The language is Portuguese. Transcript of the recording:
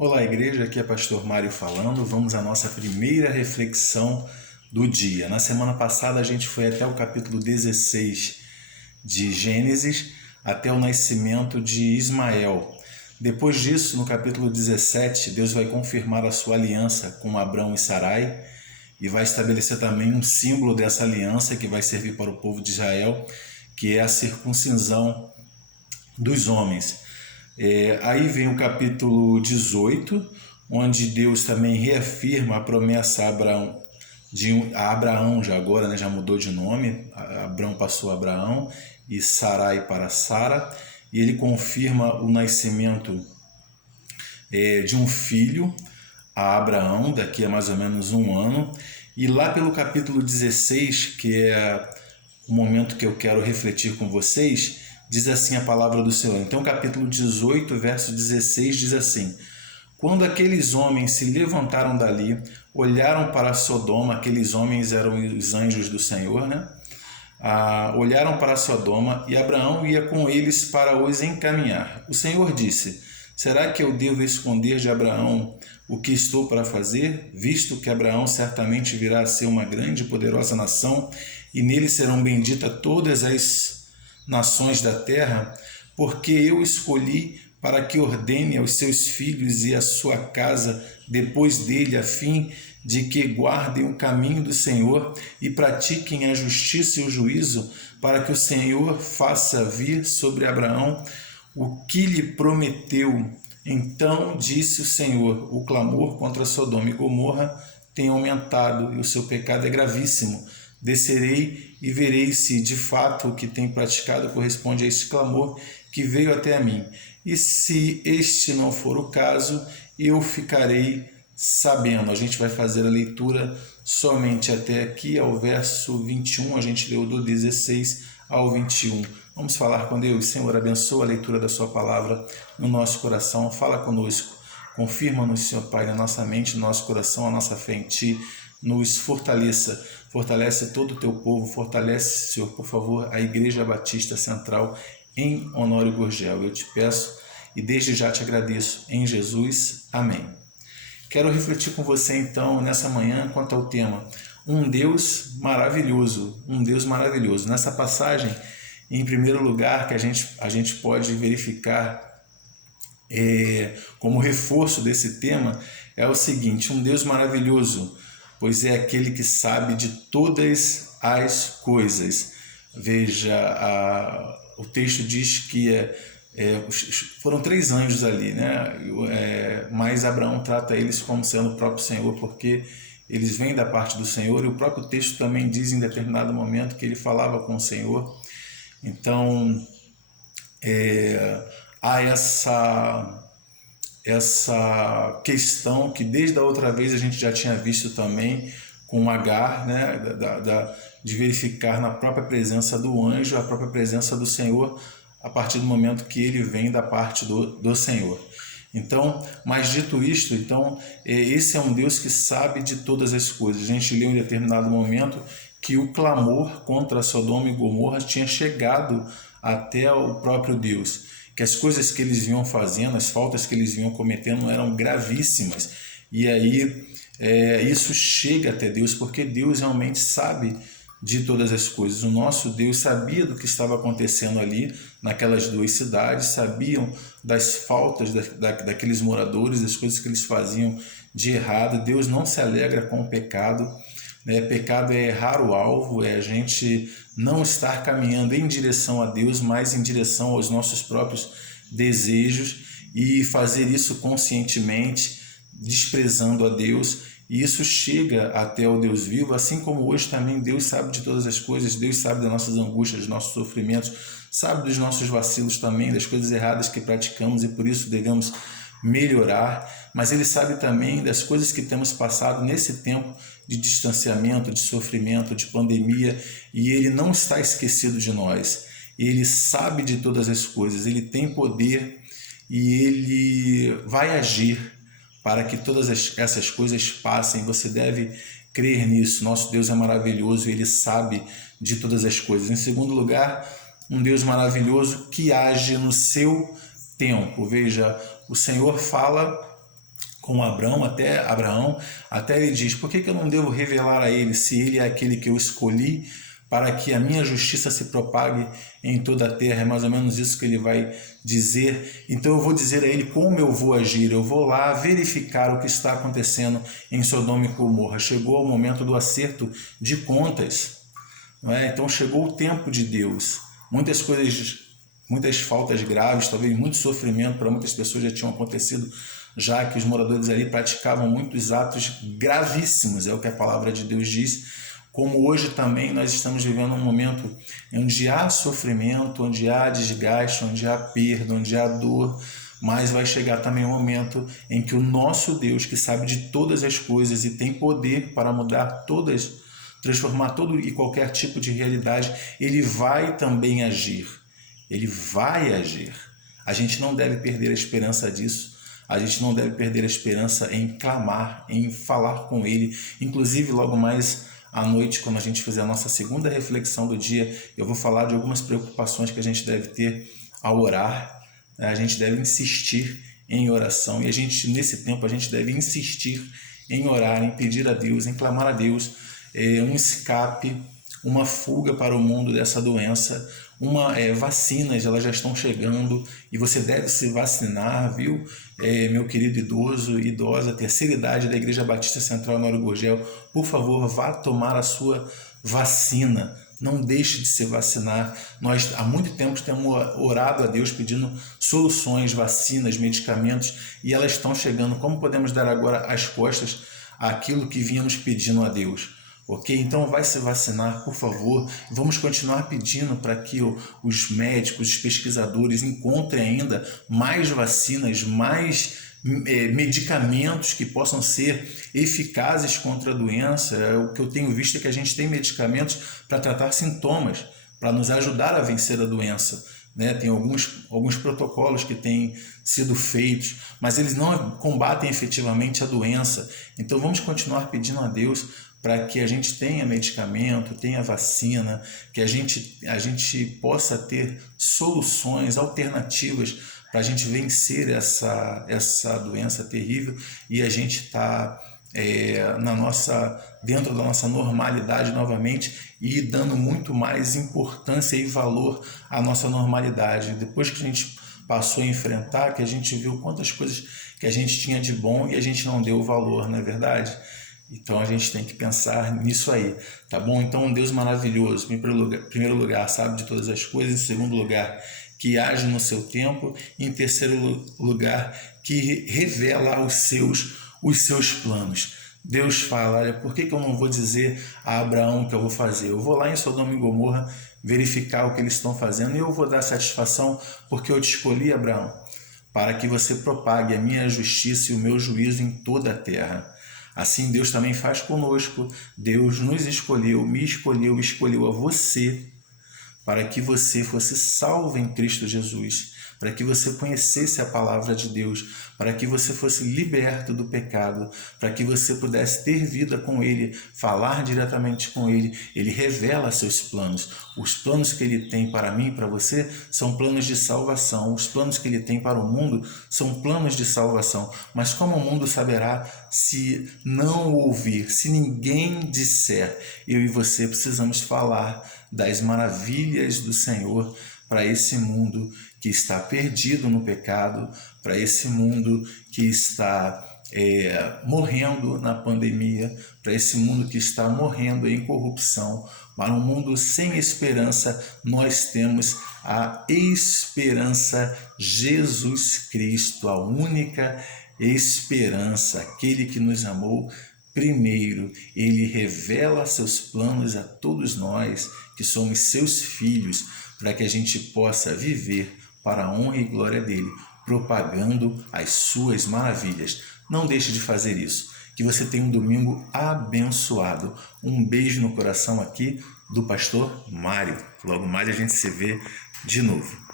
Olá, igreja, aqui é Pastor Mário falando. Vamos à nossa primeira reflexão do dia. Na semana passada a gente foi até o capítulo 16 de Gênesis, até o nascimento de Ismael. Depois disso, no capítulo 17, Deus vai confirmar a sua aliança com Abrão e Sarai e vai estabelecer também um símbolo dessa aliança que vai servir para o povo de Israel, que é a circuncisão dos homens. Aí vem o capítulo 18, onde Deus também reafirma a promessa a Abraão, a Abraão já agora, né, já mudou de nome, Abraão passou a Abraão e Sarai para Sara, e ele confirma o nascimento de um filho a Abraão, daqui a mais ou menos um ano, e lá pelo capítulo 16, que é o momento que eu quero refletir com vocês, diz assim a palavra do Senhor. Então, capítulo 18, verso 16, diz assim: Quando aqueles homens se levantaram dali, olharam para Sodoma, aqueles homens eram os anjos do Senhor, né? Olharam para Sodoma e Abraão ia com eles para os encaminhar. O Senhor disse: Será que eu devo esconder de Abraão o que estou para fazer, visto que Abraão certamente virá a ser uma grande e poderosa nação, e nele serão benditas todas as nações da terra? Porque eu escolhi para que ordene aos seus filhos e à sua casa depois dele, a fim de que guardem o caminho do Senhor e pratiquem a justiça e o juízo, para que o Senhor faça vir sobre Abraão o que lhe prometeu. Então disse o Senhor: o clamor contra Sodoma e Gomorra tem aumentado e o seu pecado é gravíssimo. Descerei e verei se de fato o que tem praticado corresponde a este clamor que veio até a mim. E se este não for o caso, eu ficarei sabendo. A gente vai fazer a leitura somente até aqui, ao verso 21. A gente leu do 16 ao 21. Vamos falar com Deus. Senhor, abençoa a leitura da sua palavra no nosso coração. Fala conosco. Confirma-nos, Senhor Pai, na nossa mente, no nosso coração, a nossa fé em Ti. Nos fortaleça. Fortalece todo o Teu povo. Fortalece, Senhor, por favor, a Igreja Batista Central em Honório Gurgel. Eu te peço e desde já te agradeço. Em Jesus. Amém. Quero refletir com você então nessa manhã quanto ao tema um Deus maravilhoso, um Deus maravilhoso. Nessa passagem, em primeiro lugar, que a gente pode verificar como reforço desse tema, é o seguinte: um Deus maravilhoso, pois é aquele que sabe de todas as coisas. Veja, o texto diz que foram 3 anjos ali, né? Mas Abraão trata eles como sendo o próprio Senhor, porque eles vêm da parte do Senhor, e o próprio texto também diz em determinado momento que ele falava com o Senhor. Então, há essa questão que desde a outra vez a gente já tinha visto também com Agar, né? De verificar na própria presença do anjo, a própria presença do Senhor, a partir do momento que ele vem da parte do Senhor. Então, mas dito isto, então, esse é um Deus que sabe de todas as coisas. A gente leu em determinado momento que o clamor contra Sodoma e Gomorra tinha chegado até o próprio Deus, que as coisas que eles vinham fazendo, as faltas que eles vinham cometendo eram gravíssimas. E aí isso chega até Deus, porque Deus realmente sabe de todas as coisas. O nosso Deus sabia do que estava acontecendo ali naquelas 2 cidades, sabiam das faltas daqueles moradores, das coisas que eles faziam de errado. Deus não se alegra com o pecado, né? Pecado é errar o alvo, é a gente não estar caminhando em direção a Deus, mas em direção aos nossos próprios desejos, e fazer isso conscientemente, desprezando a Deus. E isso chega até o Deus vivo, assim como hoje também Deus sabe de todas as coisas. Deus sabe das nossas angústias, dos nossos sofrimentos, sabe dos nossos vacilos também, das coisas erradas que praticamos e por isso devemos melhorar, mas Ele sabe também das coisas que temos passado nesse tempo de distanciamento, de sofrimento, de pandemia, e Ele não está esquecido de nós. Ele sabe de todas as coisas, Ele tem poder e Ele vai agir para que todas essas coisas passem. Você deve crer nisso. Nosso Deus é maravilhoso e Ele sabe de todas as coisas. Em segundo lugar, um Deus maravilhoso que age no seu tempo. Veja, o Senhor fala com Abraão, até ele diz: por que eu não devo revelar a ele, se ele é aquele que eu escolhi, para que a minha justiça se propague em toda a terra? É mais ou menos isso que ele vai dizer. Então eu vou dizer a ele como eu vou agir. Eu vou lá verificar o que está acontecendo em Sodoma e Gomorra. Chegou o momento do acerto de contas, não é? Então chegou o tempo de Deus. Muitas coisas, muitas faltas graves, talvez muito sofrimento para muitas pessoas já tinham acontecido, já que os moradores ali praticavam muitos atos gravíssimos, é o que a palavra de Deus diz. Como hoje também nós estamos vivendo um momento onde há sofrimento, onde há desgaste, onde há perda, onde há dor, mas vai chegar também um momento em que o nosso Deus, que sabe de todas as coisas e tem poder para mudar todas, transformar todo e qualquer tipo de realidade, ele vai também agir. Ele vai agir. A gente não deve perder a esperança disso. A gente não deve perder a esperança em clamar, em falar com ele. Inclusive, logo mais à noite, quando a gente fizer a nossa segunda reflexão do dia, eu vou falar de algumas preocupações que a gente deve ter ao orar. A gente deve insistir em oração, e nesse tempo a gente deve insistir em orar, em pedir a Deus, em clamar a Deus um escape, uma fuga para o mundo dessa doença. Vacinas, elas já estão chegando e você deve se vacinar, viu? Meu querido idoso, idosa, terceira idade da Igreja Batista Central Honório Gurgel, por favor, vá tomar a sua vacina. Não deixe de se vacinar. Nós há muito tempo temos orado a Deus pedindo soluções, vacinas, medicamentos, e elas estão chegando. Como podemos dar agora as costas àquilo que vínhamos pedindo a Deus? Ok? Então vai se vacinar, por favor. Vamos continuar pedindo para que os médicos, os pesquisadores encontrem ainda mais vacinas, mais medicamentos que possam ser eficazes contra a doença. O que eu tenho visto é que a gente tem medicamentos para tratar sintomas, para nos ajudar a vencer a doença, né? Tem alguns protocolos que têm sido feitos, mas eles não combatem efetivamente a doença. Então vamos continuar pedindo a Deus para que a gente tenha medicamento, tenha vacina, que a gente possa ter soluções alternativas para a gente vencer essa doença terrível e a gente está dentro da nossa normalidade novamente e dando muito mais importância e valor à nossa normalidade. Depois que a gente passou a enfrentar, que a gente viu quantas coisas que a gente tinha de bom e a gente não deu valor, não é verdade? Então a gente tem que pensar nisso aí, tá bom? Então um Deus maravilhoso, em primeiro lugar, sabe de todas as coisas, em segundo lugar, que age no seu tempo, e em terceiro lugar, que revela os seus planos. Deus fala: olha, por que eu não vou dizer a Abraão o que eu vou fazer? Eu vou lá em Sodoma e Gomorra verificar o que eles estão fazendo e eu vou dar satisfação porque eu te escolhi, Abraão, para que você propague a minha justiça e o meu juízo em toda a terra. Assim Deus também faz conosco. Deus nos escolheu, me escolheu, escolheu a você para que você fosse salvo em Cristo Jesus, para que você conhecesse a palavra de Deus, para que você fosse liberto do pecado, para que você pudesse ter vida com Ele, falar diretamente com Ele. Ele revela seus planos. Os planos que Ele tem para mim e para você são planos de salvação. Os planos que Ele tem para o mundo são planos de salvação. Mas como o mundo saberá se não ouvir, se ninguém disser? Eu e você precisamos falar das maravilhas do Senhor para esse mundo que está perdido no pecado, para esse mundo que está morrendo na pandemia, para esse mundo que está morrendo em corrupção, para um mundo sem esperança. Nós temos a esperança, Jesus Cristo, a única esperança, aquele que nos amou primeiro. Ele revela seus planos a todos nós que somos seus filhos, para que a gente possa viver para a honra e glória dele, propagando as suas maravilhas. Não deixe de fazer isso. Que você tenha um domingo abençoado. Um beijo no coração aqui do pastor Mário. Logo mais a gente se vê de novo.